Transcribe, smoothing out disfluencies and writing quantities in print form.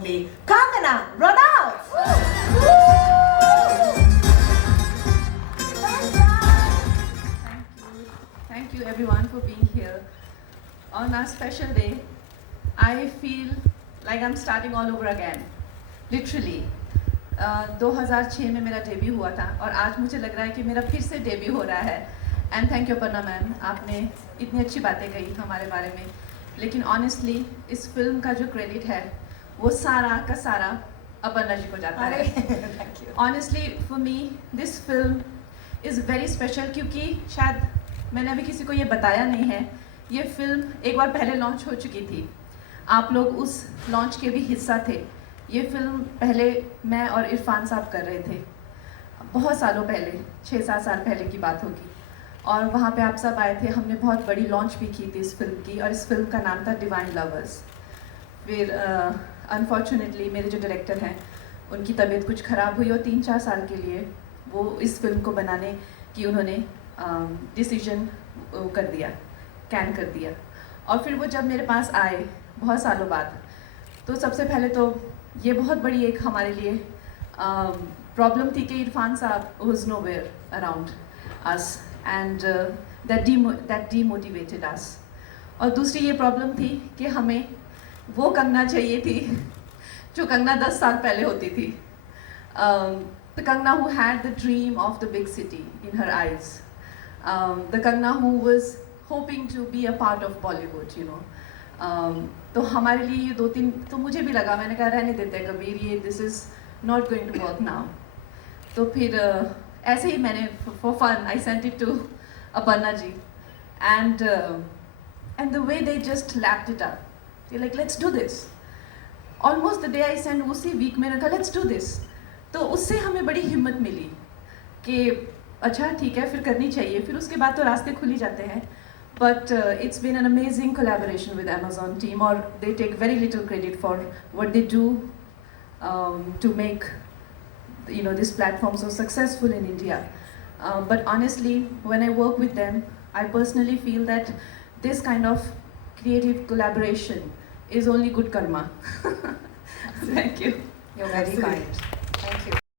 Kangana, run out! Thank you everyone for being here. On our special day, I feel like I'm starting all over again. Literally. 2006 में मेरा debut हुआ था और आज मुझे लग रहा है कि मेरा फिर से डेब्यू हो रहा है. And thank you Aparna ma'am, आपने इतनी अच्छी बातें कही हमारे बारे में. लेकिन ऑनेस्टली इस फिल्म का जो क्रेडिट है वो सारा का सारा अपर्णा जी को जाता है. Honestly for me this film is very special क्योंकि शायद मैंने अभी किसी को ये बताया नहीं है. ये फिल्म एक बार पहले लॉन्च हो चुकी थी. आप लोग उस लॉन्च के भी हिस्सा थे. ये फिल्म पहले मैं और इरफान साहब कर रहे थे, बहुत सालों पहले, 6-7 साल पहले की बात होगी. और वहाँ पे आप सब आए थे. हमने बहुत बड़ी लॉन्च भी की थी इस फिल्म की और इस फिल्म का नाम था डिवाइन लवर्स. फिर अनफॉर्चुनेटली मेरे जो डायरेक्टर हैं उनकी तबीयत कुछ ख़राब हुई और 3-4 साल के लिए वो इस फिल्म को बनाने की उन्होंने डिसीजन कर दिया, कैन कर दिया. और फिर वो जब मेरे पास आए बहुत सालों बाद, तो सबसे पहले तो ये बहुत बड़ी एक हमारे लिए प्रॉब्लम थी कि इरफान साहब was nowhere around us and that demotivated us. और दूसरी ये प्रॉब्लम थी कि हमें वो कंगना चाहिए थी जो कंगना 10 साल पहले होती थी. The Kangna who had the dream of the big city in her eyes. The Kangna who was hoping to be a part of Bollywood, you know. तो हमारे लिए ये 2-3 तो मुझे भी लगा, मैंने कहा रहने देते हैं कबीर, ये this is not going to work now. तो फिर ऐसे ही मैंने for fun I sent it to Aparna ji and the way they just lapped it up. They like let's do this. Almost the day I send उसी week मैंने कहा let's do this. तो उससे हमें बड़ी हिम्मत मिली कि अच्छा ठीक है फिर करनी चाहिए. फिर उसके बाद तो रास्ते खुल ही जाते हैं. But it's been an amazing collaboration with Amazon team, or they take very little credit for what they do to make this platform so successful in India. But honestly, when I work with them, I personally feel that this kind of creative collaboration is only good karma. Thank you. You're very kind. Thank you.